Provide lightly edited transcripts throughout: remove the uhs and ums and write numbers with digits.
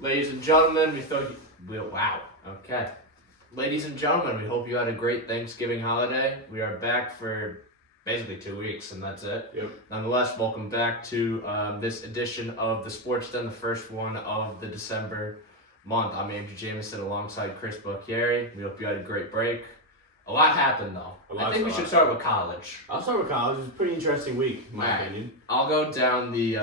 Ladies and gentlemen, wow. Okay. Ladies and gentlemen, we hope you had a great Thanksgiving holiday. We are back for basically 2 weeks, and that's it. Yep. Nonetheless, welcome back to this edition of the Sports Den, the first one of the December month. I'm Andrew Jameson alongside Chris Bucchieri. We hope you had a great break. A lot happened, though. I think we should start with college. I'll start with college. It was a pretty interesting week, in my opinion. I'll go down the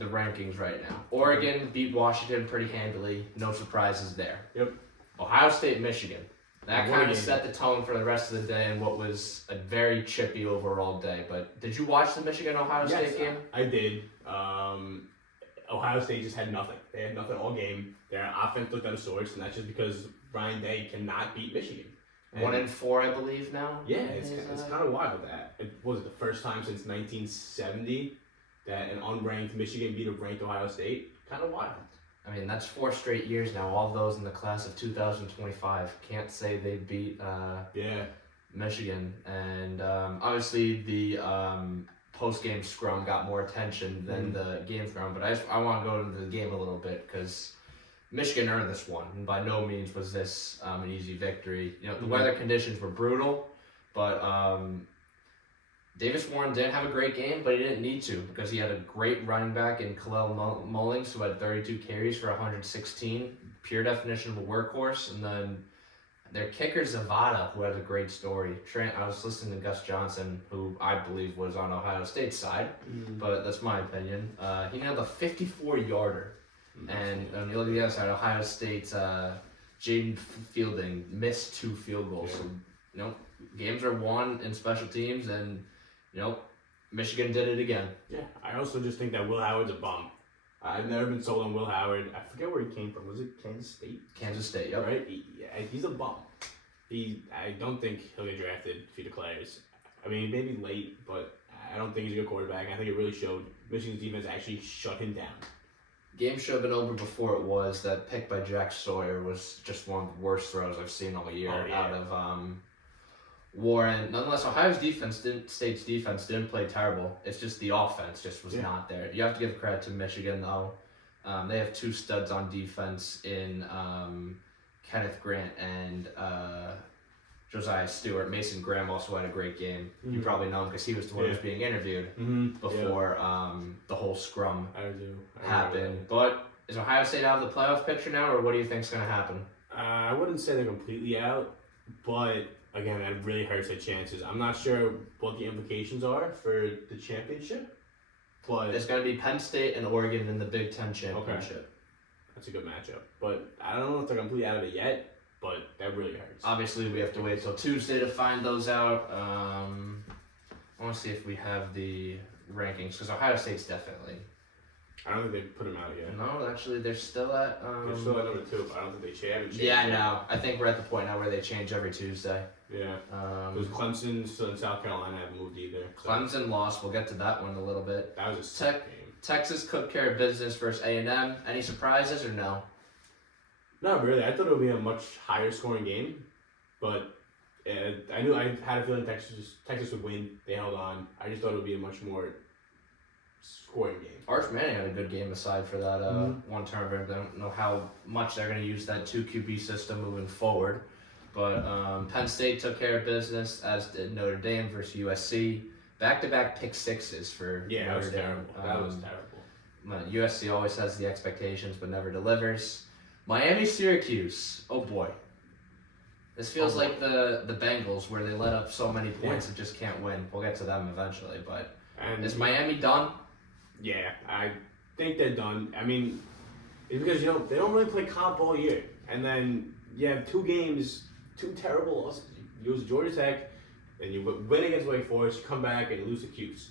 rankings right now. Oregon beat Washington pretty handily. No surprises there. Yep. Ohio State, Michigan. That kind of set the tone for the rest of the day and what was a very chippy overall day. But did you watch the Michigan-Ohio State game? I did. Ohio State just had nothing. They had nothing all game. Their offense looked out of sorts, and that's just because Ryan Day cannot beat Michigan. 1-4, I believe now. Yeah, it's kind of wild that it was the first time since 1970 that an unranked Michigan beat a ranked Ohio State. Kind of wild. I mean, that's 4 straight years now. All those in the class of 2025 can't say they beat Michigan. And obviously the post-game scrum got more attention than the game scrum. But I want to go into the game a little bit because Michigan earned this one. And by no means was this an easy victory. You know, the weather conditions were brutal, but Davis Warren didn't have a great game, but he didn't need to because he had a great running back in Kalel Mullings who had 32 carries for 116, pure definition of a workhorse. And then their kicker, Zavada, who has a great story. I was listening to Gus Johnson, who I believe was on Ohio State's side, but that's my opinion. He nailed a 54-yarder. And on the other side, Ohio State's Jaden Fielding missed 2 field goals. So, you know, games are won in special teams, and, you know, Michigan did it again. Yeah, I also just think that Will Howard's a bum. I've never been sold on Will Howard. I forget where he came from. Was it Kansas State? Kansas State, yep. Right? He's a bum. I don't think he'll get drafted if he declares. I mean, maybe late, but I don't think he's a good quarterback. I think it really showed Michigan's defense actually shut him down. Game should have been over before it was. That pick by Jack Sawyer was just one of the worst throws I've seen all year out of Warren. Nonetheless, Ohio State's defense didn't play terrible. It's just the offense just was not there. You have to give credit to Michigan, though. They have 2 studs on defense in Kenneth Grant and Josiah Stewart. Mason Graham also had a great game. You probably know him because he was the one who was being interviewed before the whole scrum happened. But is Ohio State out of the playoff picture now, or what do you think is going to happen? I wouldn't say they're completely out, but again, that really hurts their chances. I'm not sure what the implications are for the championship, but it's going to be Penn State and Oregon in the Big Ten championship. Okay. That's a good matchup, but I don't know if they're completely out of it yet. But that really hurts. Obviously, we have to wait till Tuesday to find those out. I want to see if we have the rankings, because Ohio State's definitely. I don't think they've put them out yet. No, actually, they're still at. They're still at number 2, but I don't think they haven't changed. Yeah, no. I think we're at the point now where they change every Tuesday. Yeah. Because Clemson still in South Carolina haven't moved either. So. Clemson lost. We'll get to that one in a little bit. That was a sick game. Texas took care of business versus A&M. Any surprises or no? Not really. I thought it would be a much higher scoring game, but I had a feeling Texas would win. They held on. I just thought it would be a much more scoring game. Arch Manning had a good game aside for that one turnover. I don't know how much they're going to use that 2 QB system moving forward, but Penn State took care of business, as did Notre Dame versus USC. Back-to-back pick sixes for Notre Dame. That was terrible. USC always has the expectations but never delivers. Miami, Syracuse. Oh boy. This feels like the Bengals where they let up so many points and just can't win. We'll get to them eventually, but is Miami done? Yeah, I think they're done. I mean, it's because, you know, they don't really play comp all year. And then you have 2 games, 2 terrible losses. You lose to Georgia Tech, and you win against Wake Forest, you come back and you lose to Cuse.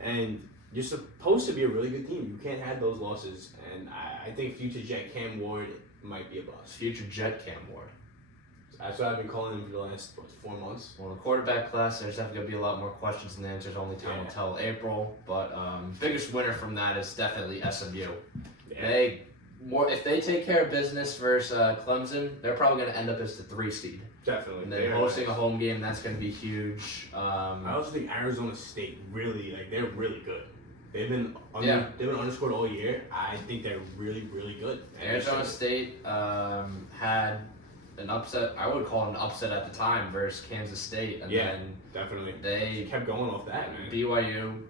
And you're supposed to be a really good team. You can't have those losses, and I think future Jet Cam Ward might be a bust. Future Jet Cam Ward. That's what I've been calling him for the last 4 months. Well, the quarterback class, there's definitely going to be a lot more questions than answers. Only time will tell April. But biggest winner from that is definitely SMU. Yeah. If they take care of business versus Clemson, they're probably going to end up as the 3 seed. Definitely. And then hosting a home game, that's going to be huge. I also think Arizona State they're really good. They've been underscored all year. I think they're really, really good. Arizona State had an upset. I would call it an upset at the time versus Kansas State, and then definitely they kept going off that, man. BYU.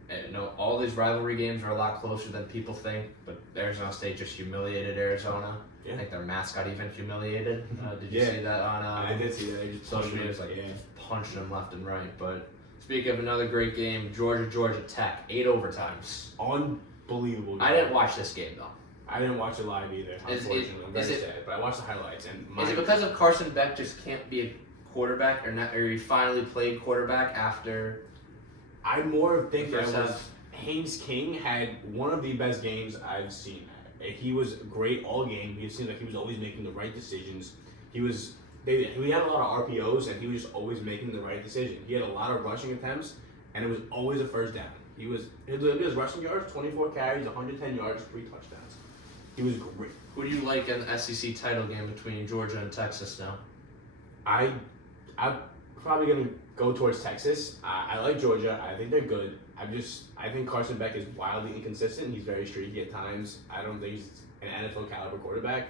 All these rivalry games are a lot closer than people think, but Arizona State just humiliated Arizona. Yeah. I think their mascot even humiliated. Did you see that on? I did see that. They just social media, just punching them left and right. But speaking of another great game, Georgia Tech, 8 overtimes. Unbelievable game. I didn't watch this game though. I didn't watch it live either. Unfortunately, I'm very sad. But I watched the highlights. Is it because of Carson Beck just can't be a quarterback, or he finally played quarterback after? I more think that was Haynes King had one of the best games I've seen. He was great all game. He seemed like he was always making the right decisions. We had a lot of RPOs, and he was just always making the right decision. He had a lot of rushing attempts, and it was always a first down. His rushing yards, 24 carries, 110 yards, 3 touchdowns. He was great. Who do you like in the SEC title game between Georgia and Texas now? I'm probably gonna go towards Texas. I like Georgia. I think they're good. I think Carson Beck is wildly inconsistent. He's very streaky at times. I don't think he's an NFL caliber quarterback,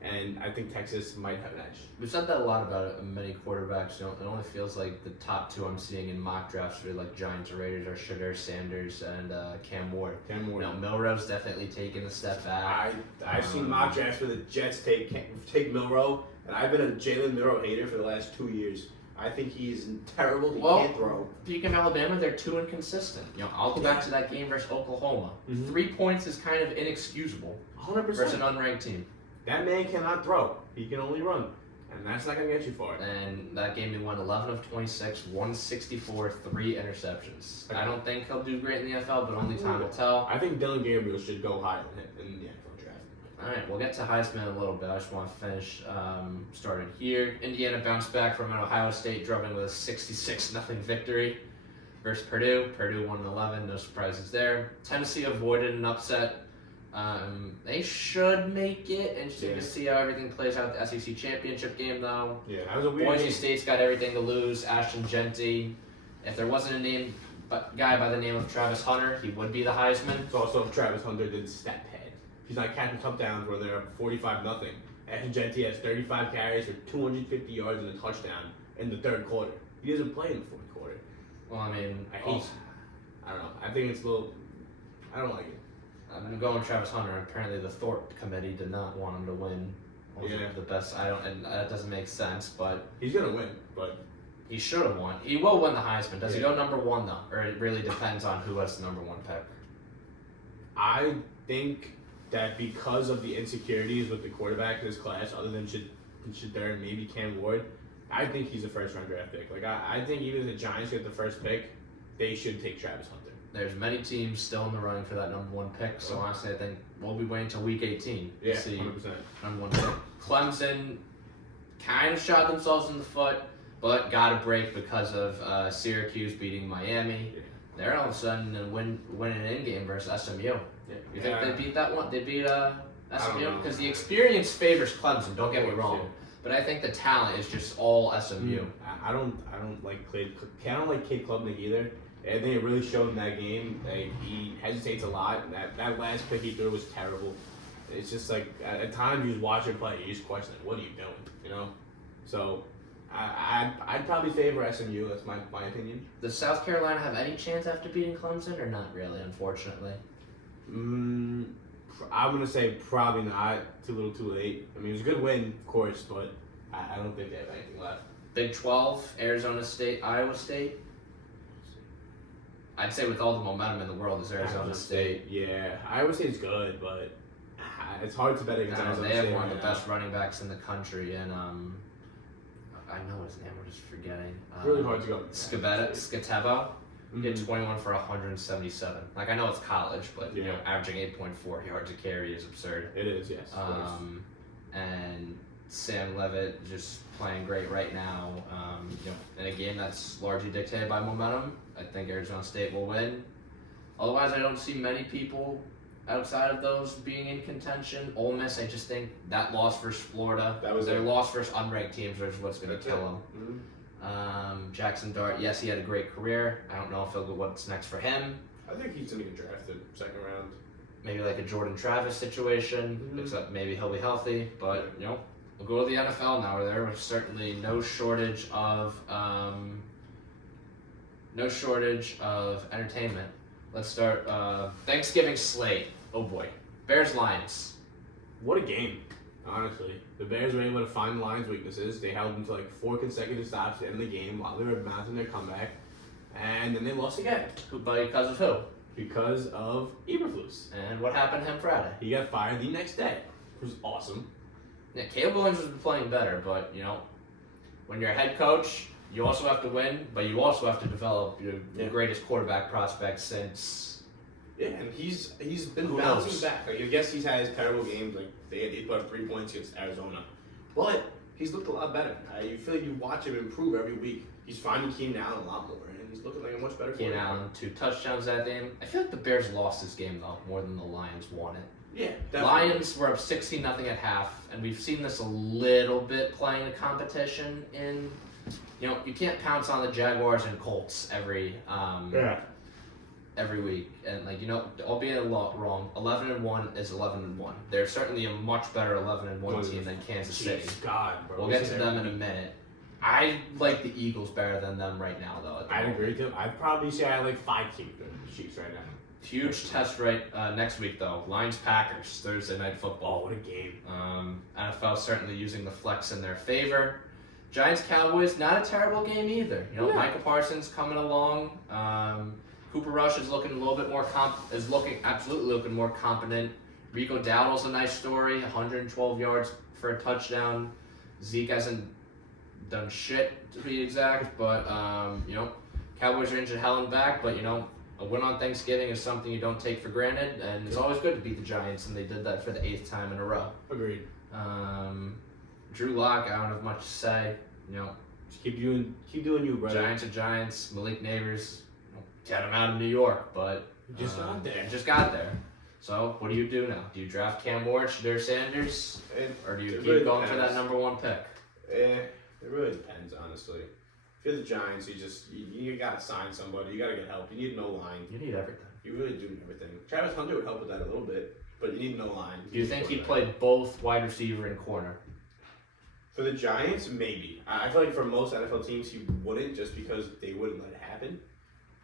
and I think Texas might have an edge. We've said that a lot about many quarterbacks. It only feels like the top 2 I'm seeing in mock drafts for like Giants or Raiders are Shedeur Sanders and Cam Ward. Milroe's definitely taken a step back. I've seen mock drafts where the Jets take Milroe, and I've been a Jalen Milroe hater for the last 2 years. I think he's terrible. He can't throw. Speaking of Alabama, they're too inconsistent. I'll go back to that game versus Oklahoma. 3 points is kind of inexcusable. 100%. Versus an unranked team. That man cannot throw. He can only run. And that's not going to get you far. And that game, he won 11 of 26, 164, 3 interceptions. Okay. I don't think he'll do great in the NFL, but only time will tell. I think Dylan Gabriel should go higher in the NFL draft. All right, we'll get to Heisman in a little bit. I just want to finish started here. Indiana bounced back from an Ohio State drubbing with a 66-0 victory versus Purdue. Purdue won 11, no surprises there. Tennessee avoided an upset. They should make it. Interesting to see how everything plays out. The SEC championship game, though. Yeah, that was a weird Boise State's got everything to lose. Ashton Genty. If there wasn't a guy by the name of Travis Hunter, he would be the Heisman. It's also if Travis Hunter did step head. He's not catching touchdowns where they're up 45-0. Ashton Genty has 35 carries for 250 yards and a touchdown in the third quarter. He doesn't play in the fourth quarter. Well, I mean, I don't know. I think it's a little. I don't like it. I'm going Travis Hunter. Apparently, the Thorpe committee did not want him to win. The best. And that doesn't make sense. But he's gonna win. But he should have won. He will win the Heisman. Does he go number 1 though, or it really depends on who has the number 1 pick? I think that because of the insecurities with the quarterback in this class, other than Shedeur and maybe Cam Ward, I think he's a first-round draft pick. I think even if the Giants get the first pick, they should take Travis Hunter. There's many teams still in the running for that number 1 pick, so honestly, I think we'll be waiting until week 18 to see 100%. number 1 pick. Clemson kind of shot themselves in the foot, but got a break because of Syracuse beating Miami. Yeah. They're all of a sudden winning an in-game versus SMU. Yeah. You think they beat that one? They beat SMU? Because the experience favors Clemson, don't get me wrong. But I think the talent is just all SMU. I don't like Cade Klubnik either. I think it really showed in that game. He hesitates a lot. That last pick he threw was terrible. It's just like at times you just watch him play, you just question, what are you doing? So I'd probably favor SMU. That's my opinion. Does South Carolina have any chance after beating Clemson, or not really? Unfortunately. I'm gonna say probably not. Too little, too late. I mean, it was a good win, of course, but I don't think they have anything left. Big 12, Arizona State, Iowa State. I'd say with all the momentum in the world is Arizona State. Yeah, Iowa State's good, but it's hard to bet against Arizona State. They have one of the best running backs in the country, and I know his name, I'm just forgetting. It's really hard to go. Scatebo. He had 21 for 177. I know it's college, but averaging 8.4 yards a carry is absurd. It is, yes. And Sam Levitt just playing great right now. In a game that's largely dictated by momentum, I think Arizona State will win. Otherwise, I don't see many people outside of those being in contention. Ole Miss, I just think that loss versus Florida, their loss versus unranked teams is what's going to kill them. Jackson Dart, yes, he had a great career. I don't know what's next for him. I think he's going to get drafted second round. Maybe like a Jordan Travis situation, except maybe he'll be healthy. But you know, we'll go to the NFL now. Where there was certainly no shortage of entertainment. Let's start Thanksgiving slate. Oh boy, Bears Lions. What a game, honestly. The Bears were able to find the Lions' weaknesses. They held them to like 4 consecutive stops to end the game while they were mounting their comeback, and then they lost again. Because of who? Because of Eberflus. And what happened to him Friday? He got fired the next day, which was awesome. Yeah, Caleb Williams has been playing better, but you know, when you're a head coach, you also have to win, but you also have to develop your greatest quarterback prospect since. Yeah, and he's been bouncing back. Like, I guess he's had his terrible games. Like they put up 3 points against Arizona, but he's looked a lot better. You feel like you watch him improve every week. He's finding Keenan Allen a lot more, and he's looking like a much better Keenan Allen, 2 touchdowns that game. I feel like the Bears lost this game though more than the Lions won it. Yeah, definitely. Lions were up 16-0 at half, and we've seen this a little bit playing the competition in. You know, you can't pounce on the Jaguars and Colts every week, and like you know, albeit a lot wrong. 11-1 is 11-1. They're certainly a much better 11-1 team than Kansas City. God, bro. We'll get to them in a minute. I like the Eagles better than them right now, though. I'd agree too. I'd probably say I like 5 teams better than the Chiefs right now. Huge test next week though. Lions Packers Thursday night football. Oh, what a game! NFL certainly using the flex in their favor. Giants Cowboys, not a terrible game either. You know, Micah Parsons coming along. Cooper Rush is looking a little bit more absolutely looking more competent. Rico Dowdle's a nice story, 112 yards for a touchdown. Zeke hasn't done shit to be exact, but you know, Cowboys are injured hell and back, but you know, a win on Thanksgiving is something you don't take for granted, and it's always good to beat the Giants, and they did that for the 8th time in a row. Agreed. Drew Lock, I don't have much to say. You know, just keep doing you, brother. Giants are Giants. Malik Neighbors, get him out of New York, but just got there. Just got there. So what do you do now? Do you draft Cam Ward, Shadur Sanders, or do you keep going for that number 1 pick? It really depends, honestly. If you're the Giants, you gotta sign somebody. You gotta get help. You need no line. You need everything. You really do need everything. Travis Hunter would help with that a little bit, but you need no line. Do you think he'd play both wide receiver and corner? For the Giants, maybe. I feel like for most NFL teams, he wouldn't, just because they wouldn't let it happen.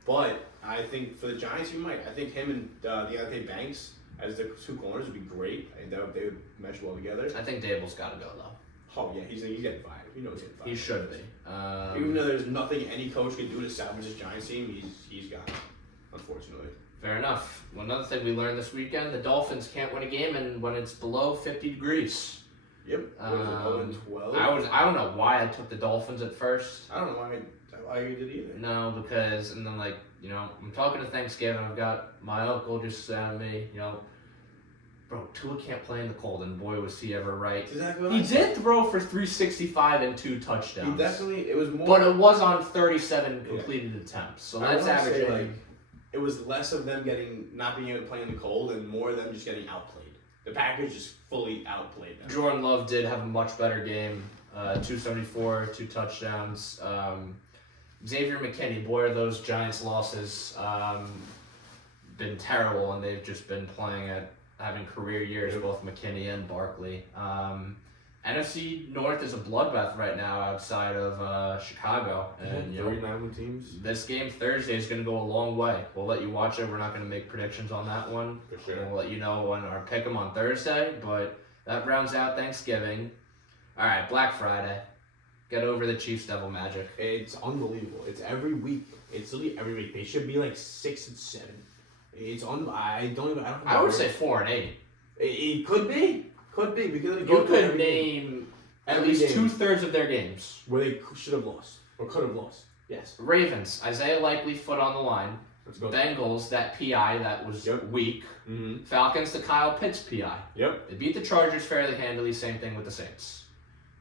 But I think for the Giants, he might. I think him and Deontay Banks as the 2 corners would be great. I think they would mesh well together. I think Dable's got to go though. Oh yeah, he's getting fired. You know he's getting fired. He should be. Even though there's nothing any coach can do to salvage this Giants team, he's got it, unfortunately. Fair enough. Well, another thing we learned this weekend: the Dolphins can't win a game when it's below 50 degrees. Yep. What is it, 0-12? I don't know why I took the Dolphins at first. I don't know why you did either. No, because and then like you know I'm talking to Thanksgiving. I've got my uncle just saying to me, you know, bro, Tua can't play in the cold, and boy was he ever right. Exactly. He did throw for 365 and 2 touchdowns. He definitely. It was more. But it was on 37 completed attempts, so that's averaging. Like, it was less of them not being able to play in the cold, and more of them just getting outplayed. The Packers just fully outplayed them. Jordan Love did have a much better game. 274, 2 touchdowns. Xavier McKinney, boy, are those Giants losses been terrible, and they've just been playing at having career years, both McKinney and Barkley. NFC North is a bloodbath right now outside of Chicago. And you know, 39 teams. This game Thursday is going to go a long way. We'll let you watch it. We're not going to make predictions on that one. For sure. We'll let you know when our pick 'em on Thursday, but that rounds out Thanksgiving. All right, Black Friday. Get over the Chiefs Devil Magic. It's unbelievable. It's every week. It's literally every week. They should be like 6 and 7. It's I would say 4 and 8. It could be. Could be because you could name at least 2/3 of their games where they should have lost or could have lost. Yes. Ravens, Isaiah Likely foot on the line. Let's go. Bengals, that PI that was weak. Mm-hmm. Falcons, the Kyle Pitts PI. Yep. They beat the Chargers fairly handily. Same thing with the Saints.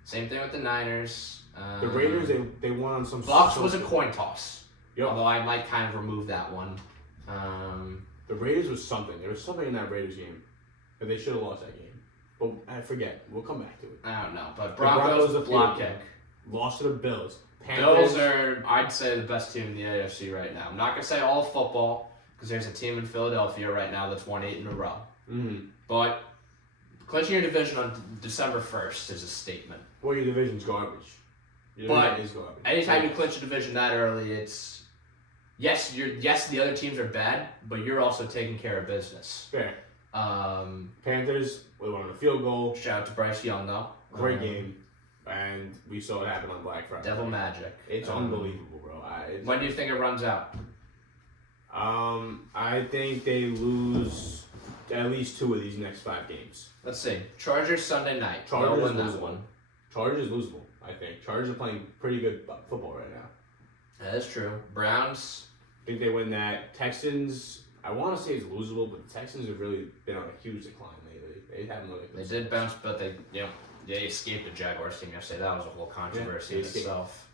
Same thing with the Niners. The Raiders, they won on some. Bucks was a coin toss. Yep. Although I might kind of remove that one. The Raiders was something. There was something in that Raiders game that they should have lost that game. But I forget. We'll come back to it. I don't know. But Broncos a block kick. Lost to the Bills. Bills are, I'd say, the best team in the AFC right now. I'm not going to say all football, because there's a team in Philadelphia right now that's won 8 in a row. Mm-hmm. But clinching your division on December 1st is a statement. Well, your division's garbage. But anytime you clinch a division that early, it's yes, the other teams are bad, but you're also taking care of business. Fair. Panthers, we won on a field goal. Shout out to Bryce Young though. Great game, and we saw it happen on Black Friday. Devil magic. It's unbelievable, bro. When do you think it runs out? I think they lose at least 2 of these next 5 games. Let's see. Chargers Sunday night. Chargers win that losable. one. Chargers losable, I think. Chargers are playing pretty good football right now. That is true. Browns. I think they win that. Texans, I want to say it's losable, but the Texans have really been on a huge decline lately. They haven't looked They did bounce, but they escaped the Jaguars team yesterday. That was a whole controversy in itself.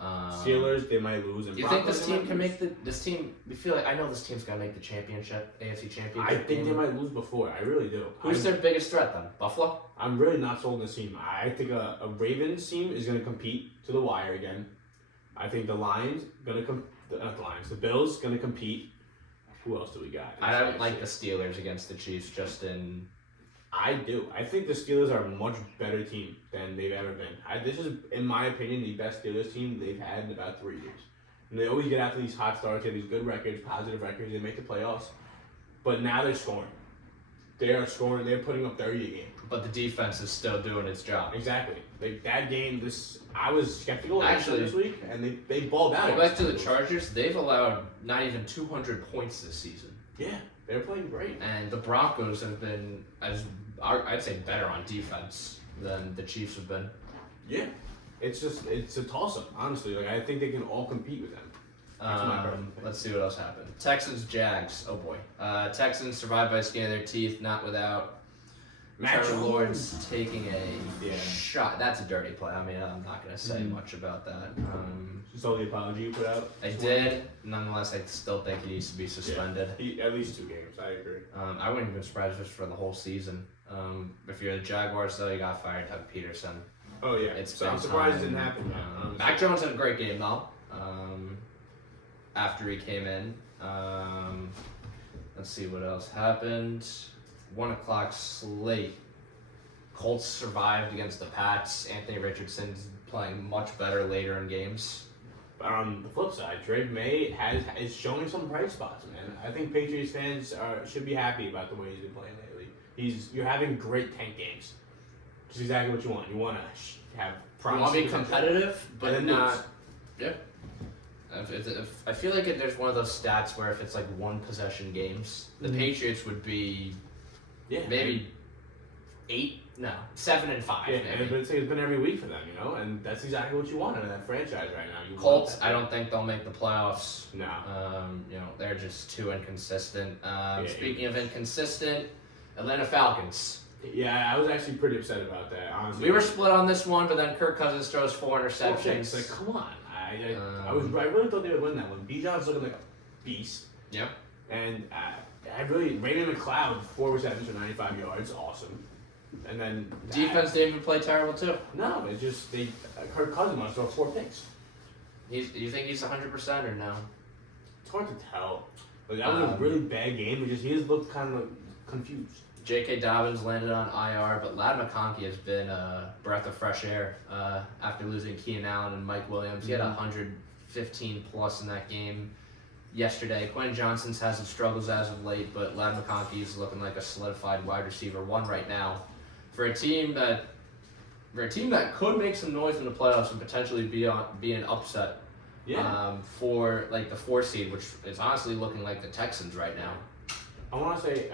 Steelers, they might lose. And you think this team can make this team? We feel like I know this team's gonna make the championship, AFC championship. I think they might lose before. I really do. Who's their biggest threat then? Buffalo. I'm really not sold on this team. I think a Ravens team is gonna compete to the wire again. I think the Lions the Bills gonna compete. Who else do we got? I don't like the Steelers against the Chiefs. I do. I think the Steelers are a much better team than they've ever been. This is, in my opinion, the best Steelers team they've had in about 3 years. And they always get after these hot starts, they have these good records, positive records, they make the playoffs. But now they're scoring. They are scoring, they're putting up 30 a game. But the defense is still doing its job. Exactly. Like that game, I was skeptical actually this week, and they balled out. Go back to the Chargers, they've allowed not even 200 points this season. Yeah, they're playing great. And the Broncos have been, I'd say, better on defense than the Chiefs have been. Yeah. It's a toss-up, honestly. Like, I think they can all compete with them. Let's see what else happened. Texans, Jags. Oh boy. Texans survived by the skin of their teeth, not without Trevor Lawrence taking a shot. That's a dirty play. I mean, I'm not going to say much about that. So the apology you put out? I did. Nonetheless, I still think he needs to be suspended. Yeah, at least 2 games. I agree. I wouldn't even be surprised just for the whole season. If you're the Jaguars, though, you got fired Doug Peterson. Oh, yeah. I'm surprised it didn't happen yet. Mac Jones had a great game, though, after he came in. Let's see what else happened. 1 o'clock slate. Colts survived against the Pats. Anthony Richardson's playing much better later in games. But on the flip side, Drake May is showing some bright spots, man. I think Patriots fans should be happy about the way he's been playing lately. You're having great tank games. Which is exactly what you want. You want to have promise. You want to be competitive, but not. Lose. Yeah. If I feel like there's one of those stats where if it's like 1 possession games, the Patriots would be maybe 7 and 5. Yeah, but it's been every week for them, and that's exactly what you want in that franchise right now. Colts, I don't think they'll make the playoffs. No. They're just too inconsistent. Speaking of inconsistent, Atlanta Falcons. Yeah, I was actually pretty upset about that, honestly. We were split on this one, but then Kirk Cousins throws 4 interceptions. Like, come on. I really thought they would win that one. Bijan's looking like a beast. Yeah. And Raymond McLeod, 4 receptions for 95 yards, awesome. And then defense didn't even play terrible too. No, it just Kirk Cousins wants to throw 4 picks. You think he's 100% or no? It's hard to tell. Like, that was a really bad game. He just looked kind of confused. J.K. Dobbins landed on IR, but Ladd McConkey has been a breath of fresh air after losing Keenan Allen and Mike Williams. He had 115 plus in that game yesterday. Quinn Johnson's had some struggles as of late, but Ladd McConkey is looking like a solidified wide receiver 1 right now. For a team that could make some noise in the playoffs and potentially be an upset for like the 4 seed, which is honestly looking like the Texans right now. I want to say,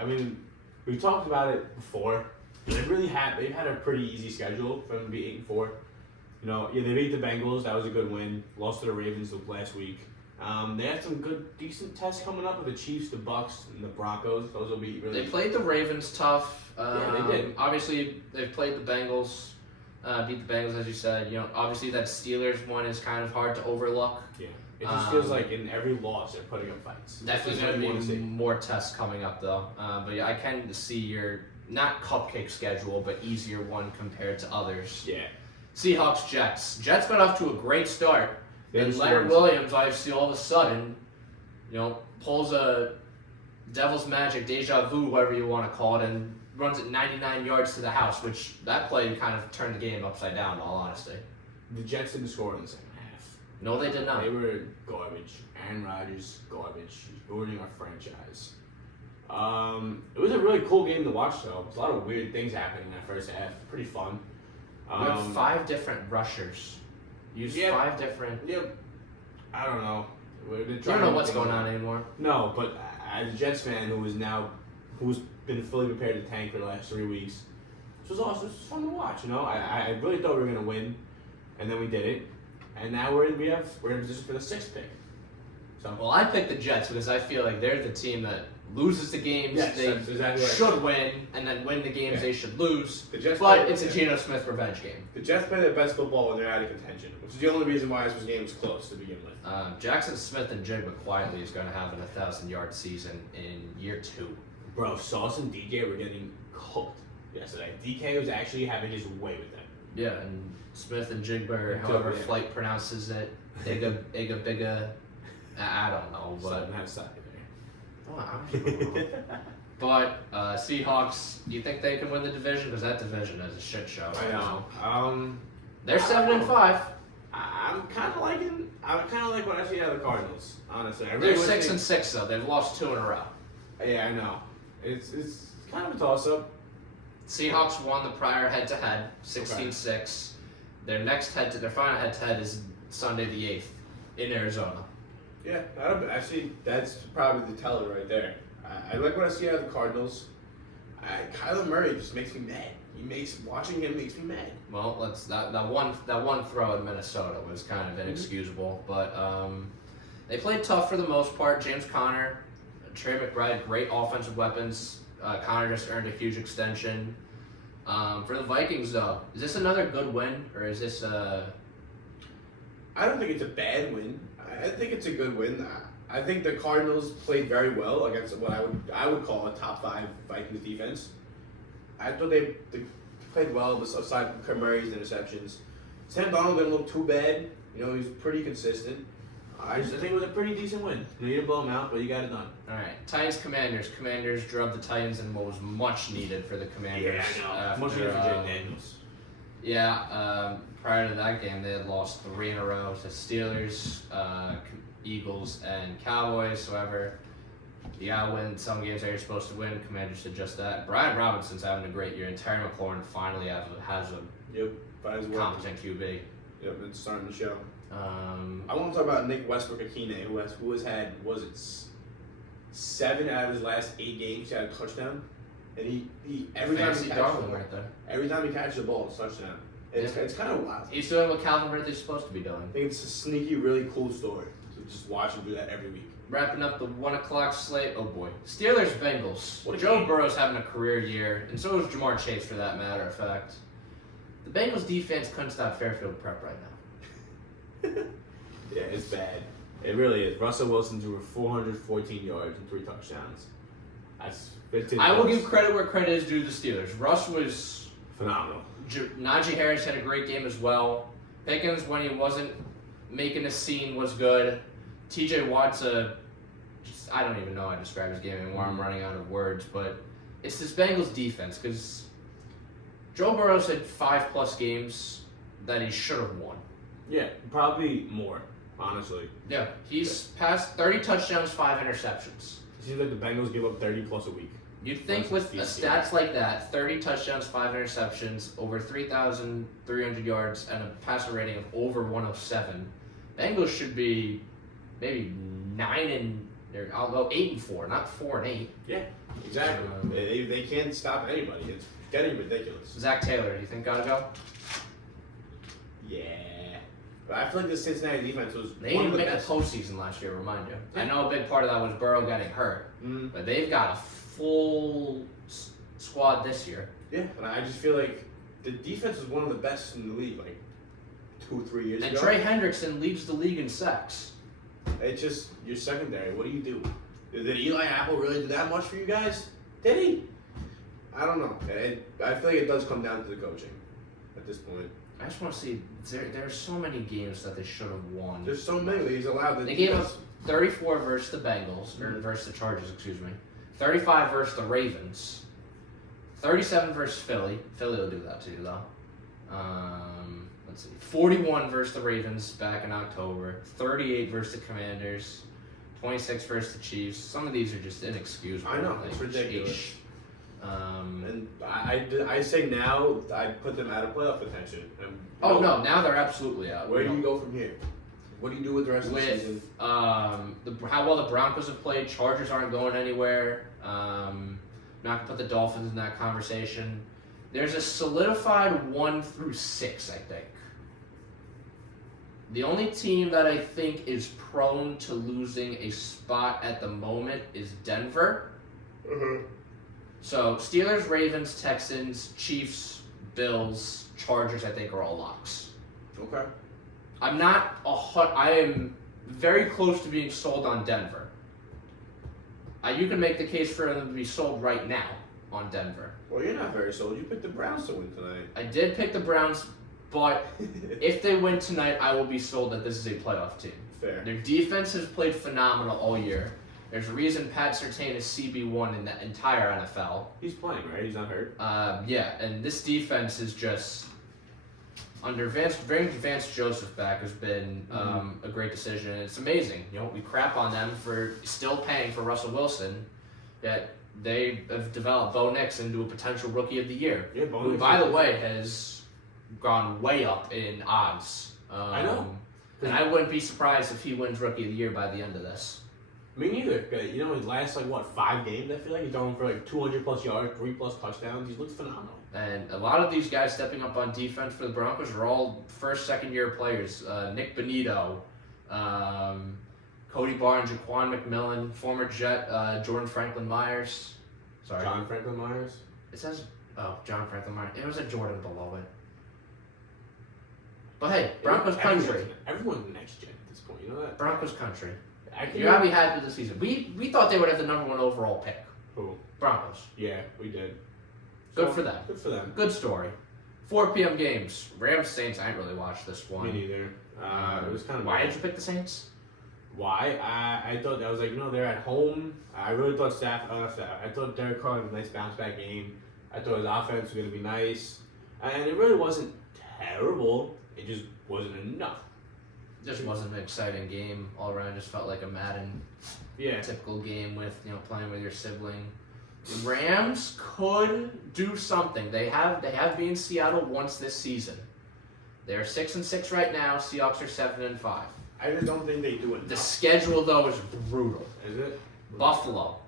we talked about it before. They've had a pretty easy schedule for them to be 8-4. They beat the Bengals. That was a good win. Lost to the Ravens last week. They had some decent tests coming up with the Chiefs, the Bucks, and the Broncos. Those will be really. They played the Ravens tough. They did. Obviously, they've played the Bengals. Beat the Bengals, as you said. Obviously that Steelers one is kind of hard to overlook. Yeah. It just feels like in every loss they're putting up fights. Definitely going to be more tests coming up though. But yeah, I can see your not cupcake schedule, but easier one compared to others. Yeah. Seahawks, Jets. Jets got off to a great start. And Leonard Williams, obviously, all of a sudden, pulls a devil's magic, deja vu, whatever you want to call it, and runs it 99 yards to the house, which that play kind of turned the game upside down, in all honesty. The Jets didn't score in the second half. No, they did not. They were garbage. Aaron Rodgers, garbage. He's ruining our franchise. It was a really cool game to watch, though. There's a lot of weird things happening in that first half. Pretty fun. We have 5 different rushers. Use 5 different. Yep. I don't know. You don't know what's going on anymore. No, but as a Jets fan who's been fully prepared to tank for the last 3 weeks, this was awesome. This was fun to watch. You know, I really thought we were gonna win, and then we did it, and now we're in position for the 6th pick. So well, I picked the Jets because I feel like they're the team that loses the games they exactly should win, and then win the games they should lose. The Jets but it's a Geno Smith revenge game. The Jets play their best football when they're out of contention, which is the only reason why this game was close to begin with. Jackson Smith and Jigba quietly is going to have an 1,000-yard season in year 2. Bro, Sauce and DJ were getting cooked yesterday. DK was actually having his way with them. Yeah, and Smith and Jigba, or however Flight pronounces it, Bigga. I don't know, but But Seahawks, do you think they can win the division? Because that division is a shit show. I know. They're 7-5. I'm kind of like what I see out of the Cardinals. Honestly, They're 6-6 though. They've lost 2 in a row. Yeah, I know. It's kind of a toss up. Seahawks won the prior head-to-head, 16-6. Their final head-to-head is Sunday the 8th in Arizona. Yeah, actually, that's probably the teller right there. I like what I see out of the Cardinals. Kyler Murray just makes me mad. Watching him makes me mad. Well, that one throw in Minnesota was kind of inexcusable, but they played tough for the most part. James Conner, Trey McBride, great offensive weapons. Conner just earned a huge extension. For the Vikings, though, is this another good win, or is this a... I don't think it's a bad win. I think it's a good win. I think the Cardinals played very well against what I would call a top 5 Vikings defense. I thought they played well, aside from Murray's interceptions. Sam Darnold didn't look too bad. You know, he was pretty consistent. I think it was a pretty decent win. You didn't blow them out, but you got it done. All right, Titans-Commanders. Commanders drubbed the Titans in what was much needed for the Commanders. Yeah, I know. Much needed for Jake Daniels. Yeah, prior to that game, they had lost 3 in a row to Steelers, Eagles, and Cowboys. However, you gotta win some games that you're supposed to win. Commanders did just that. Brian Robinson's having a great year, and Terry McLaurin finally has a competent QB. Yep, it's starting to show. I want to talk about Nick Westbrook-Akine, who has had, 7 out of his last 8 games, he had a touchdown. And he every time he catches the ball, it's a touchdown. It's kind of wild. He's doing what Calvin Ridley's supposed to be doing. I think it's a sneaky, really cool story. So just watch him do that every week. Wrapping up the 1 o'clock slate. Oh boy, Steelers-Bengals. Joe Burrow's having a career year, and so is Jamar Chase, for that matter of fact. The Bengals defense couldn't stop Fairfield Prep right now. Yeah, it's bad. It really is. Russell Wilson threw 414 yards and 3 touchdowns. I will give credit where credit is due to the Steelers. Russ was phenomenal. Najee Harris had a great game as well. Pickens, when he wasn't making a scene, was good. TJ Watt's I don't even know how to describe his game anymore. I'm running out of words, but it's this Bengals defense, because Joe Burrow's had 5+ games that he should have won. Yeah, probably more, honestly. Yeah, he's passed 30 touchdowns, 5 interceptions. It seems like the Bengals give up 30+ a week. You'd think with stats like that, 30 touchdowns, 5 interceptions, over 3,300 yards, and a passer rating of over 107, Bengals should be maybe 8-4, not 4-8. Yeah, exactly. They can't stop anybody. It's getting ridiculous. Zach Taylor, do you think gotta go? Yeah. But I feel like the Cincinnati defense was They didn't make the postseason last year, remind you. Yeah. I know a big part of that was Burrow getting hurt, but they've got a full squad this year. Yeah, and I just feel like the defense is one of the best in the league, like 2 or 3 years ago. And Trey Hendrickson leads the league in sacks. It's just your secondary. What do you do? Did Eli Apple really do that much for you guys? Did he? I don't know. I feel like it does come down to the coaching at this point. I just want to see. There are so many games that they should have won. There's so many. He's allowed. They gave up 34 versus the Bengals, or versus the Chargers, excuse me. 35 versus the Ravens. 37 versus Philly. Philly will do that too, though. Let's see. 41 versus the Ravens back in October. 38 versus the Commanders. 26 versus the Chiefs. Some of these are just inexcusable. I know, it's ridiculous. Sheesh. And I say now I'd put them out of playoff contention. No, now they're absolutely out. Where do you go from here? What do you do with the rest of the season? How well the Broncos have played. Chargers aren't going anywhere. Not gonna put the Dolphins in that conversation. There's a solidified 1 through 6, I think. The only team that I think is prone to losing a spot at the moment is Denver. Mm-hmm. So Steelers, Ravens, Texans, Chiefs, Bills, Chargers, I think are all locks. Okay. I am very close to being sold on Denver. You can make the case for them to be sold right now on Denver. Well, you're not very sold. You picked the Browns to win tonight. I did pick the Browns, but if they win tonight, I will be sold that this is a playoff team. Fair. Their defense has played phenomenal all year. There's a reason Pat Surtain is CB1 in the entire NFL. He's playing, right? He's not hurt. Yeah, and this defense is just under bringing Vance Joseph back has been a great decision. And it's amazing. We crap on them for still paying for Russell Wilson, yet they have developed Bo Nix into a potential Rookie of the Year. Yeah, Bo who, Nix by the way, has gone way up in odds. I know. And I wouldn't be surprised if he wins Rookie of the Year by the end of this. Me neither. His last 5 games, I feel like he's going for 200 plus yards, 3 plus touchdowns. He looks phenomenal. And a lot of these guys stepping up on defense for the Broncos are all first, second-year players. Nick Bonito, Cody Barnes, Jaquan McMillan, former Jet, Jordan Franklin Myers. Sorry. John Franklin Myers? It says, John Franklin Myers. It was a Jordan below it. But hey, Broncos country. Everyone's the next gen at this point, you know that? Broncos country. You gotta be happy with the season. We thought they would have the number 1 overall pick. Who? Broncos. Yeah, we did. Good for them. Good for them. Good story. 4 p.m. games. Rams Saints. I didn't really watch this one. Me neither. It was kind of. Why did you pick the Saints? Why? I thought I was they're at home. I really thought I thought Derek Carr had a nice bounce back game. I thought his offense was gonna be nice, and it really wasn't terrible. It just wasn't enough. Just wasn't an exciting game all around. Just felt like a Madden typical game with playing with your sibling. The Rams could do something. They have been in Seattle once this season. They're 6-6 right now. Seahawks are 7-5. I just don't think they do it. The schedule though is brutal. Is it? Buffalo,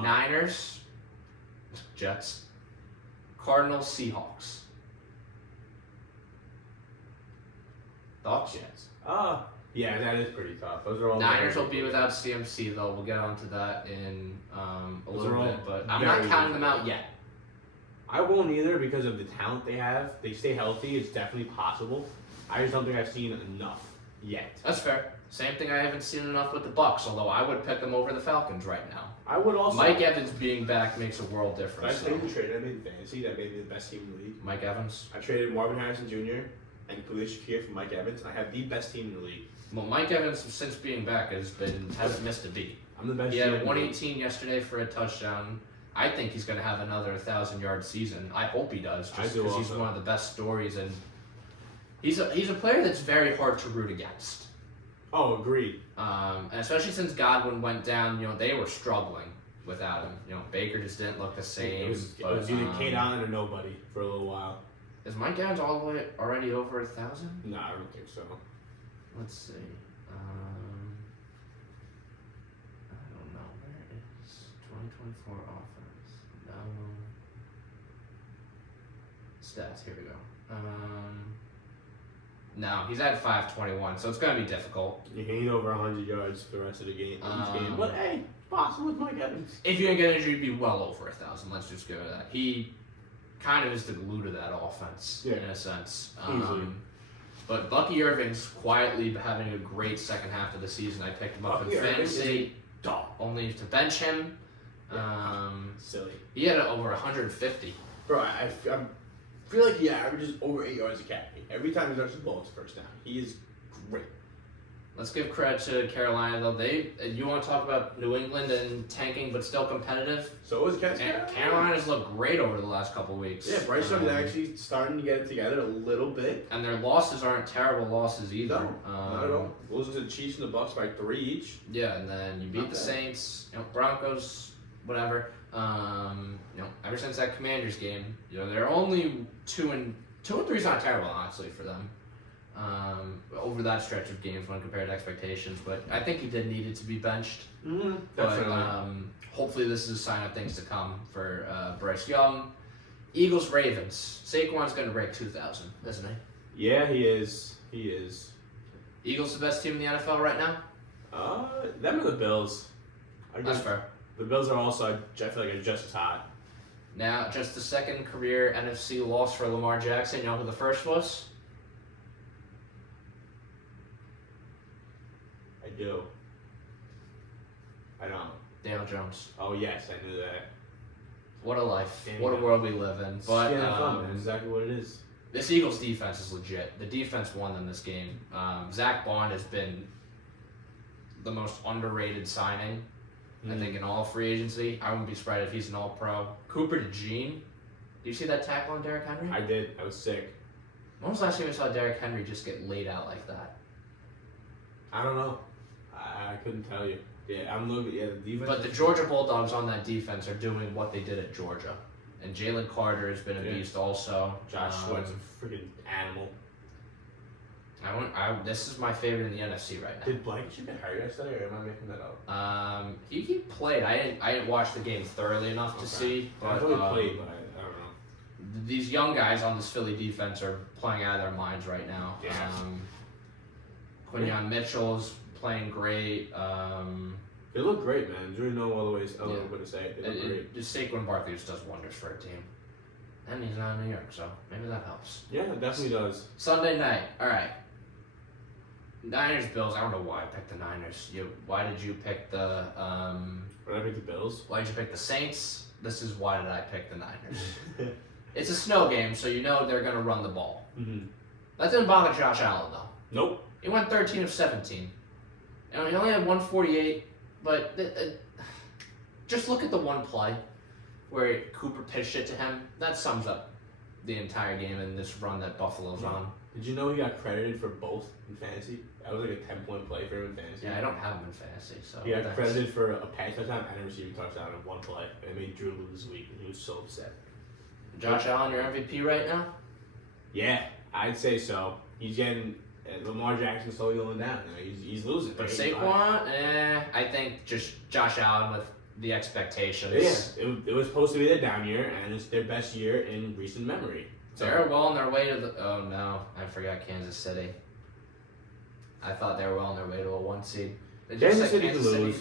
Niners, Jets, Cardinals, Seahawks. Thoughts? Jets. Yeah, that is pretty tough. Those are all. Niners will be without CMC though. We'll get onto that in a little bit, but I'm very not counting them out yet. I won't either because of the talent they have. They stay healthy. It's definitely possible. I just don't think I've seen enough yet. That's fair. Same thing. I haven't seen enough with the Bucks. Although I would pick them over the Falcons right now. I would also. Mike Evans being back makes a world difference. I made the trade. I made fantasy. That made me the best team in the league. Mike Evans. I traded Marvin Harrison Jr. and Khalil Shakir for Mike Evans, and I have the best team in the league. Well, Mike Evans, since being back, hasn't missed a beat. I'm the best. He had 118 yesterday for a touchdown. I think he's going to have another 1,000-yard season. I hope he does, just because he's one of the best stories, and he's a player that's very hard to root against. Oh, agreed. And especially since Godwin went down, they were struggling without him. Baker just didn't look the same. It was either Kate Allen or nobody for a little while. Is Mike Evans all the way already over 1,000? No, I don't think so. Let's see. I don't know. Where is 2024 offense? No. Stats. Here we go. No, he's at 521, so it's going to be difficult. You need over 100 yards for the rest of the game. Each game. But hey, possible with Mike Evans. If you didn't get injured, you'd be well over 1,000. Let's just go with that. He kind of is the glue to that offense in a sense. Easily. But Bucky Irving's quietly having a great second half of the season. I picked him up in fantasy, only to bench him. Silly. He had over 150. Bro, I feel like he averages over 8 yards a carry. Every time he touches the ball, it's a first down. He is great. Let's give credit to Carolina though. You want to talk about New England and tanking but still competitive? So was Carolina. Carolina's looked great over the last couple weeks. Yeah, Bryce Young's actually starting to get it together a little bit. And their losses aren't terrible losses either. No, not at all. Losing to the Chiefs and the Bucks by 3 each. Yeah, and then you beat the Saints, Broncos, whatever. Ever since that Commanders game, they're only 2 and 3 is not terrible honestly for them. Over that stretch of games when compared to expectations, but I think he did need it to be benched. Definitely. But hopefully this is a sign of things to come for Bryce Young. Eagles Ravens. Saquon's going to break 2,000, isn't he? Yeah, he is. He is. Eagles the best team in the NFL right now? Them are the Bills. That's fair. The Bills are also, I feel like, are just as hot. Now, just the second career NFC loss for Lamar Jackson. You know who the first was? I do. I don't. Daniel Jones. Oh, yes, I knew that. What a life. What a world we live in. But man. Exactly what it is. This Eagles defense is legit. The defense won them this game. Zach Bond has been the most underrated signing, I think, in all of free agency. I wouldn't be surprised if he's an all-pro. Cooper DeJean. Did you see that tackle on Derrick Henry? I did. I was sick. When was the last time you saw Derrick Henry just get laid out like that? I don't know. I couldn't tell you. Yeah, I'm looking. Yeah, the defense. But the Georgia Bulldogs on that defense are doing what they did at Georgia. And Jalen Carter has been a beast also. Josh Sweat's a freaking animal. This is my favorite in the NFC right now. Did Blankenship get hurt yesterday, or am I making that up? He played. I didn't watch the game thoroughly enough to see. But, I thought he played, but I don't know. These young guys on this Philly defense are playing out of their minds right now. Yeah. Quinyon Mitchell's playing great. They look great, man. There's really no other way to say it. They look great. Just Saquon Barkley just does wonders for a team. And he's not in New York, so maybe that helps. Yeah, it definitely does. Sunday night. All right. Niners, Bills. I don't know why I picked the Niners. Why did you pick the... Why did I pick the Bills? Why did you pick the Saints? This is why did I pick the Niners. It's a snow game, so you know they're going to run the ball. Mm-hmm. That didn't bother Josh Allen, though. Nope. He went 13 of 17. He only had 148, but just look at the one play where Cooper pitched it to him. That sums up the entire game and this run that Buffalo's on. Did you know he got credited for both in fantasy? That was like a 10-point play for him in fantasy. Yeah, I don't have him in fantasy, so... He got credited for a pass touchdown and a receiving touchdown in one play. It made Drew lose this week, and he was so upset. Josh Allen, your MVP right now? Yeah, I'd say so. He's getting... Lamar Jackson slowly going down. He's losing. But Saquon, I think just Josh Allen with the expectations. Yeah, it was supposed to be their down year, and it's their best year in recent memory. So they're well on their way to the... Oh, no. I forgot Kansas City. I thought they were well on their way to a 1 seed. Kansas City can lose.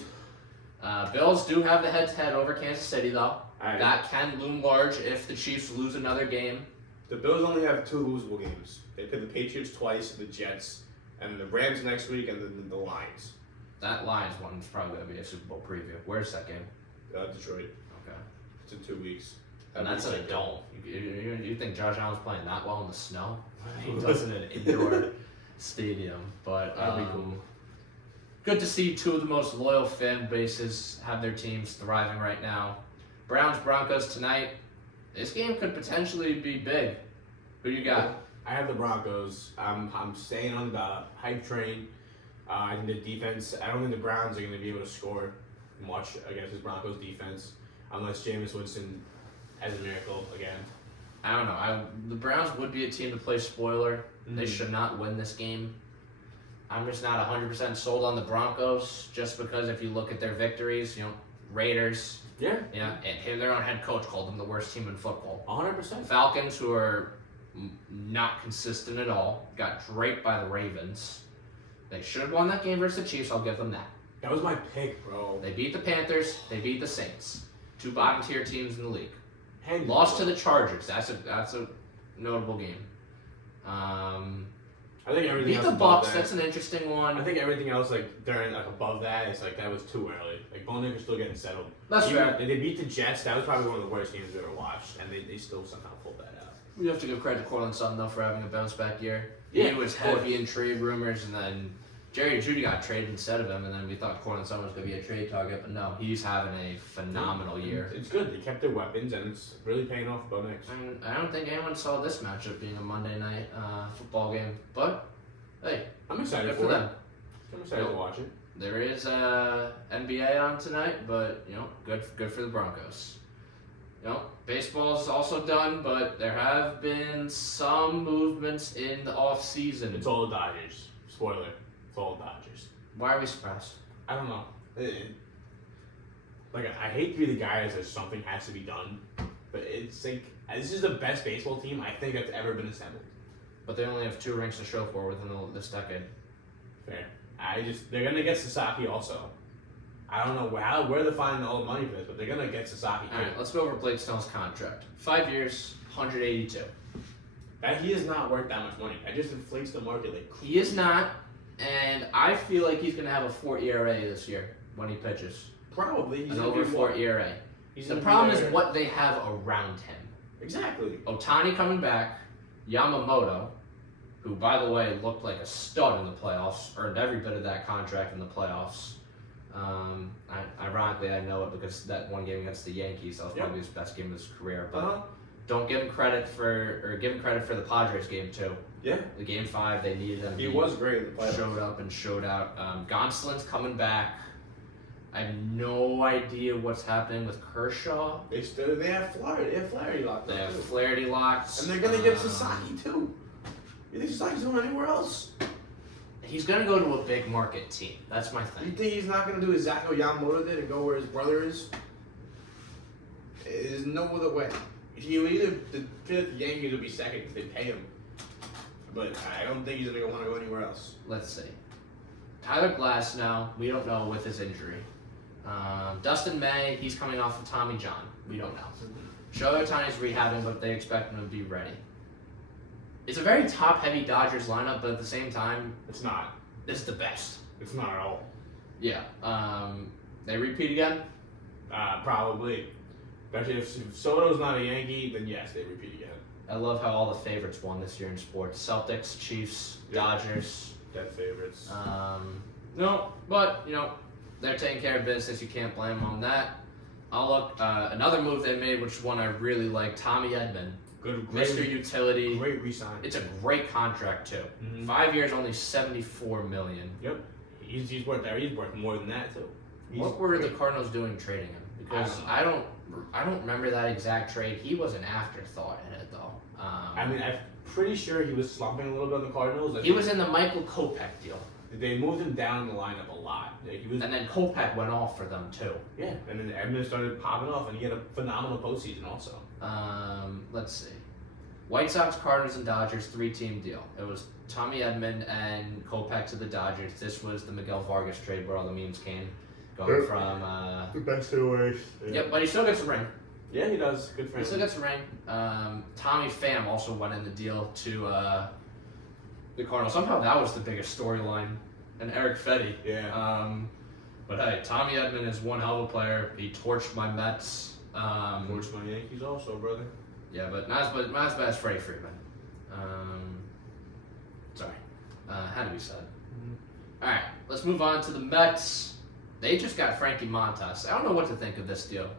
Bills do have the head-to-head over Kansas City, though. Right. That can loom large if the Chiefs lose another game. The Bills only have 2 losable games. They play the Patriots twice, the Jets, and the Rams next week, and then the Lions. That Lions one is probably going to be a Super Bowl preview. Where's that game? Detroit. Okay. It's in 2 weeks. And that's at a dome. You think Josh Allen's playing that well in the snow? He does in an indoor stadium. But that'd be cool. Good to see 2 of the most loyal fan bases have their teams thriving right now. Browns-Broncos tonight. This game could potentially be big. Who you got? I have the Broncos. I'm staying on the hype train. I think the defense, I don't think the Browns are going to be able to score much against this Broncos defense unless Jameis Winston has a miracle again. I don't know. The Browns would be a team to play spoiler. Mm-hmm. They should not win this game. I'm just not 100% sold on the Broncos just because if you look at their victories, Raiders. Yeah. Yeah, and their own head coach called them the worst team in football. 100%. Falcons, who are not consistent at all, got draped by the Ravens. They should have won that game versus the Chiefs. I'll give them that. That was my pick, bro. They beat the Panthers. They beat the Saints. 2 bottom-tier teams in the league. Hey, lost to the Chargers. That's a notable game. I think everything beat else the Bucks. That. That's an interesting one. I think everything else during above that, it's that was too early. Bo Nick's still getting settled. That's fair. They beat the Jets. That was probably one of the worst games we've ever watched, and they still somehow pulled that out. We have to give credit to Cortland Sutton though for having a bounce back year. Yeah, he was heavy in trade rumors, and then Jerry Judy got traded instead of him, and then we thought Cortland Sumner was going to be a trade target, but no, he's having a phenomenal year. It's good. They kept their weapons, and it's really paying off for Bo Nix. I don't think anyone saw this matchup being a Monday night football game, but hey, I'm excited good for them. I'm excited to watch it. There is NBA on tonight, but good for the Broncos. Baseball's also done, but there have been some movements in the off season. It's all the Dodgers. Spoiler. It's all the Dodgers. Why are we surprised? I don't know. I hate to be the guy that says something has to be done, but it's like this is the best baseball team I think that's ever been assembled. But they only have 2 rings to show for within this decade. Fair. They're gonna get Sasaki also. I don't know where they're finding all the money for this, but they're gonna get Sasaki. All right, let's go over Blake Snell's contract. 5 years, 182. He is not worth that much money. That just inflates the market like crazy. He is not, and I feel like he's gonna have a 4 ERA this year when he pitches. Probably. An over 4 ERA. The problem is what they have around him. Exactly. Ohtani coming back, Yamamoto, who by the way looked like a stud in the playoffs, earned every bit of that contract in the playoffs. Ironically, I know it because that one game against the Yankees, that was probably his best game of his career. But don't give him credit for the Padres game too. Yeah. The game 5, they needed him. He was great in the playoffs. Showed up and showed out. Gonsolin's coming back. I have no idea what's happening with Kershaw. They have Flaherty. They have Flaherty locked up. They have Flaherty locked. And they're gonna get Sasaki too. You think Sasaki's going anywhere else? He's gonna go to a big market team. That's my thing. You think he's not gonna do as Zach Yamamoto did and go where his brother is? There's no other way. He either the Yankees would be second if they pay him, but I don't think he's gonna want to go anywhere else. Let's see. Tyler Glass now, we don't know with his injury. Dustin May, he's coming off of Tommy John. We don't know. Shohei Ohtani's rehabbing, but they expect him to be ready. It's a very top-heavy Dodgers lineup, but at the same time, It's not. this is the best. It's not at all. Yeah. They repeat again? Probably. Especially if Soto's not a Yankee, then yes, they repeat again. I love how all the favorites won this year in sports. Celtics, Chiefs, Dodgers. Dead favorites. No, but, they're taking care of business. You can't blame them on that. I'll look. Another move they made, which one I really like, Tommy Edman. Great, Mr. Utility. Great re-sign. It's a great contract, too. 5 years, only $74 million. Yep. He's worth that. He's worth more than that, too. What were the Cardinals doing trading him? Because I don't remember that exact trade. He was an afterthought in it, though. I'm pretty sure he was slumping a little bit on the Cardinals. He was in the Michael Kopech deal. They moved him down the lineup a lot. And then Kopech went off for them, too. Yeah, and then Edman started popping off, and he had a phenomenal postseason also. Let's see. White Sox, Cardinals, and Dodgers 3-team deal. It was Tommy Edman and Kopech to the Dodgers. This was the Miguel Vargas trade where all the memes came. Going from the best of ways. Yep, but he still gets a ring. Yeah, he does. Good for him. He still gets a ring. Tommy Pham also went in the deal to the Cardinals. Somehow that was the biggest storyline. And Eric Fetty. Yeah. But hey, Tommy Edman is one hell of a player. He torched my Mets. Torched my Yankees also, brother. Yeah, but not as bad as Freddie Freeman. Sorry. Had to be said. All right, let's move on to the Mets. They just got Frankie Montas. I don't know what to think of this deal.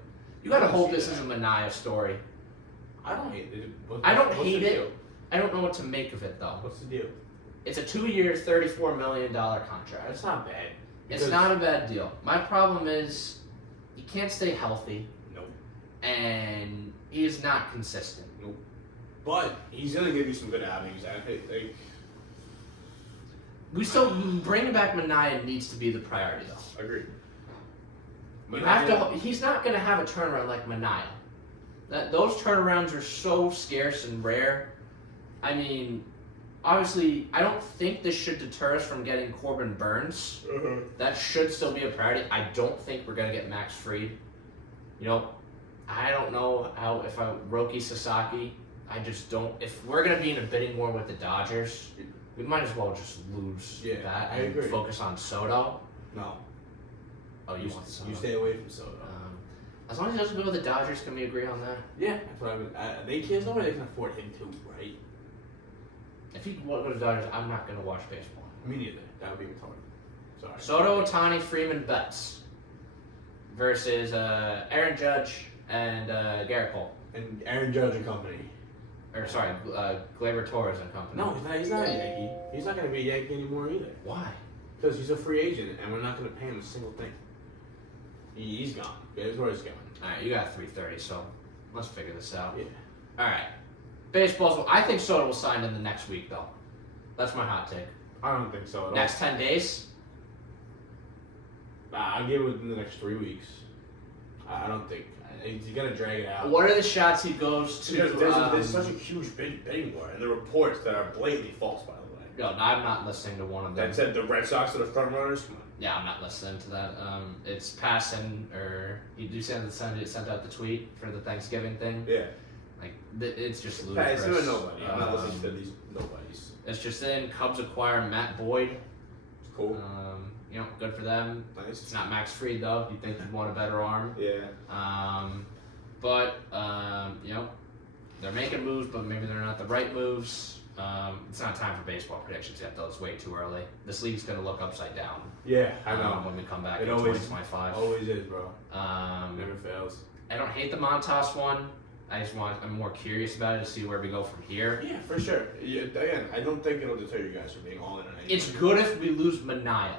You got to hold this as a Manaea story. I don't hate it. I don't hate it. I don't know what to make of it, though. What's the deal? It's a 2-year, $34 million contract. It's not bad. It's not a bad deal. My problem is you can't stay healthy. Nope. And he is not consistent. Nope. But he's going to give you some good outings. I think, we still bringing back Manaea needs to be the priority, though. Agreed. You have to. He's not going to have a turnaround like Manaea. Those turnarounds are so scarce and rare. I mean, obviously, I don't think this should deter us from getting Corbin Burns. That should still be a priority. I don't think we're going to get Max Fried. I don't know how if Roki Sasaki. I just don't. If we're going to be in a bidding war with the Dodgers, we might as well just lose that and focus on Soto. No. Oh, you want Soto? You stay away from Soto. As long as he doesn't go with the Dodgers, can we agree on that? Yeah, that's what I mean. There's no way they can afford him too, right? If he goes to Dodgers, I'm not gonna watch baseball. Me neither. That would be retarded. Sorry. Soto, Ohtani, Freeman, Betts versus Aaron Judge and Garrett Cole. And Aaron Judge and company. Or sorry, Gleyber Torres and company. No, he's not a Yankee. He's not going to be a Yankee anymore either. Why? Because he's a free agent, and we're not going to pay him a single thing. He's gone. Gleyber Torres is gone. All right, you got 3:30, so let's figure this out. Yeah. All right, baseball's. I think Soto will sign in the next week, though. That's my hot take. I don't think so at all. Next 10 days. I'll give it within the next 3 weeks. I don't think. He's going to drag it out. What are the shots he goes to? There's such a huge bidding war, and the reports that are blatantly false, by the way. No, I'm not listening to one of them. That said the Red Sox are the front runners. Come on. Yeah, I'm not listening to that. It's passing, or you sent out the tweet for the Thanksgiving thing. Yeah. Like it's just Hey, ludicrous. it's doing nobody. I'm not listening to these nobodies. It's just in. Cubs acquire Matt Boyd. It's cool. Good for them. Nice. It's not Max Fried though. You'd think you'd want a better arm. Yeah. They're making moves, but maybe they're not the right moves. It's not time for baseball predictions yet, though. It's way too early. This league's gonna look upside down. Yeah, I know. When we come back It in always- 2025. Always is, bro. Um, Never fails. I don't hate the Montas one. I'm more curious about it to see where we go from here. Yeah, for sure. Yeah, again, I don't think it'll deter you guys from being all in on anything. It's good if we lose Manaea.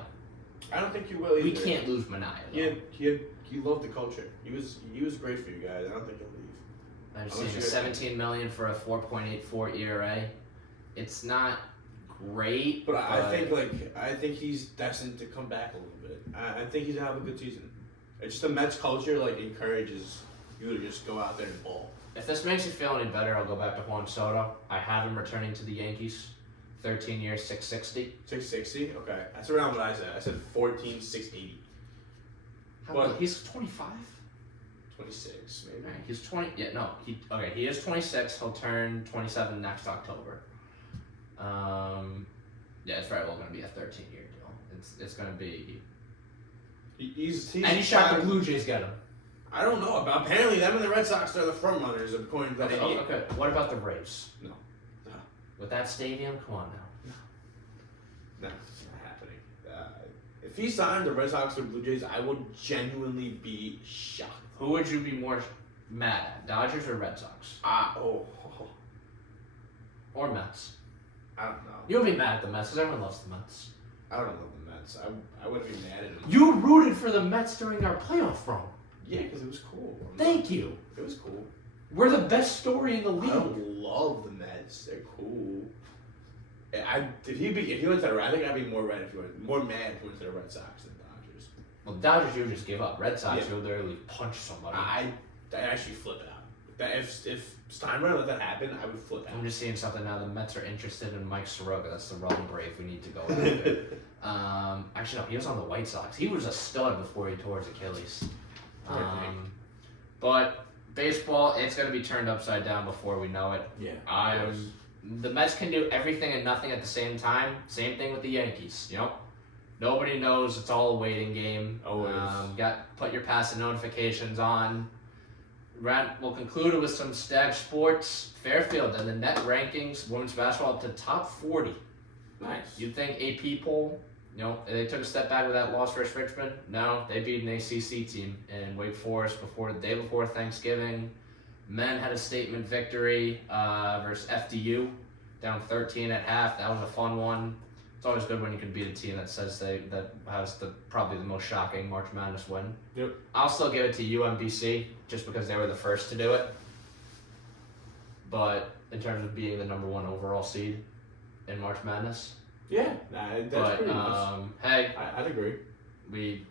I don't think you will either. We can't lose Manaea. He loved the culture. He was great for you guys. I don't think he'll leave. I'm seeing $17 million for a 4.84 ERA. It's not great, But I think he's destined to come back a little bit. I think he's gonna have a good season. It's just the Mets culture encourages you to just go out there and ball. if this makes you feel any better, I'll go back to Juan Soto. I have him returning to the Yankees. 13 years, 660. 660? Okay. That's around what I said. I said 14, 680. He's 25? 26, maybe. Right, he's 20. Yeah, no. He is 26. He'll turn 27 next October. It's very well going to be a 13-year deal. It's going to be. He's any shot the Blue Jays get him. I don't know. Apparently, them and the Red Sox are the front runners according to the Okay. What about the Rays? No. With that stadium, come on now. No, it's not happening. If he signed the Red Sox or Blue Jays, I would genuinely be shocked. Who would you be more mad at, Dodgers or Red Sox? Or Mets? I don't know. You'll be mad at the Mets because everyone loves the Mets. I don't love the Mets. I wouldn't be mad at him. You rooted for the Mets during our playoff run. Yeah, because it was cool. Thank you. It was cool. We're the best story in the I league. don't love the Mets. They're cool. If he went to the, I think I'd be more mad if he went to the Red Sox than Dodgers. Well, Dodgers, you would just give up. Red Sox, Yeah. you'll literally punch somebody. I actually flip out. If Steinbrenner let that happen, I would flip out. I'm just seeing something now. The Mets are interested in Mike Soroka. That's the wrong Brave we need to go after. Actually, no, he was on the White Sox. He was a stud before he tore his Achilles. But baseball, it's going to be turned upside down before we know it. Yeah. The Mets can do everything and nothing at the same time. Same thing with the Yankees. Nobody knows. It's all a waiting game. Always. Put your passive notifications on. We'll conclude with some Stag Sports. Fairfield and the net rankings, women's basketball up to top 40. Nice. You'd think AP poll, they took a step back with that loss versus Richmond. No, they beat an ACC team in Wake Forest the day before Thanksgiving. Men had a statement victory versus FDU, down 13 at half. That was a fun one. It's always good when you can beat a team that says that has probably the most shocking March Madness win. Yep. I'll still give it to UMBC just because they were the first to do it. But in terms of being the number 1 overall seed in March Madness. Yeah, that's pretty much. Hey, I'd agree. We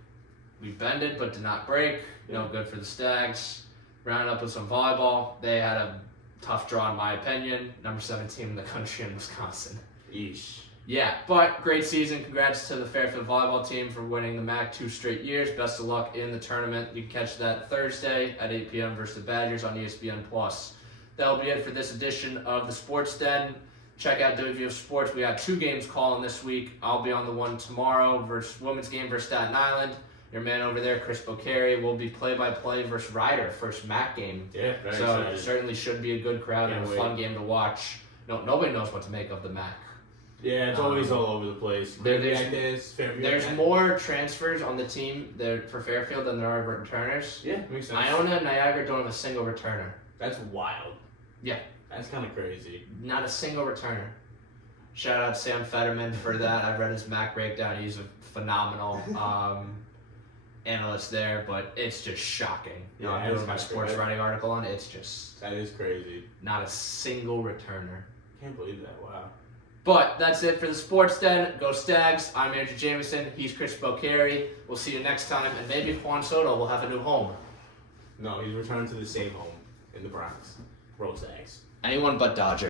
bended but did not break. Good for the Stags. Rounded up with some volleyball. They had a tough draw in my opinion. Number 7 team in the country in Wisconsin. Yeesh. Yeah, but great season. Congrats to the Fairfield volleyball team for winning the MAC 2 straight years. Best of luck in the tournament. You can catch that Thursday at 8 p.m. versus the Badgers on ESPN+. That'll be it for this edition of the Sports Den. Check out WVO Sports. We got 2 games calling this week. I'll be on the one tomorrow versus women's game versus Staten Island. Your man over there, Chris Bocari, will be play-by-play versus Ryder, first MAC game. Yeah, very so excited. certainly should be a good crowd and a fun game to watch. nobody knows what to make of the MAC. Yeah, it's always all over the place. There's more transfers on the team there for Fairfield than there are returners. Yeah, makes sense. Iona and Niagara don't have a single returner. That's wild. Yeah. That's kind of crazy. Not a single returner. Shout out Sam Fetterman for that. I've read his MAC breakdown. He's a phenomenal analyst there, but it's just shocking. I'm doing my sports writing article on it. It's just... That is crazy. Not a single returner. Can't believe that. Wow. But that's it for the Sports Den. Go Stags. I'm Andrew Jameson. He's Chris Bocchieri. We'll see you next time, and maybe Juan Soto will have a new home. No, he's returned to the same home in the Bronx. Road Stags. Anyone but Dodger.